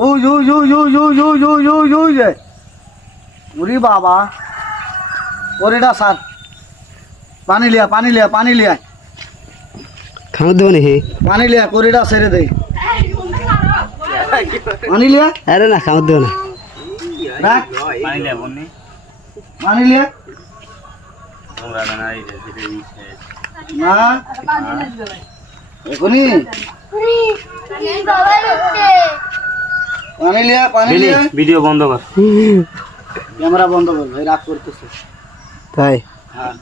You ইউ ইউ ইউ ইউ ইউ ইউ যে উরি বাবা ওরেটা স্যার পানি লিয়া পানি লিয়া পানি লিয়া খাওয়া দেবো নাকি পানি লিয়া করিটা ছেড়ে দে পানি লিয়া আরে না খাওয়া দেবো না পানি নি লিয়া না না এখনই পানি লিয়া পানি লিয়া। ভিডিও বন্ধ কর। ক্যামেরা বন্ধ কর ভাই রাগ করতেছে। তাই? হ্যাঁ।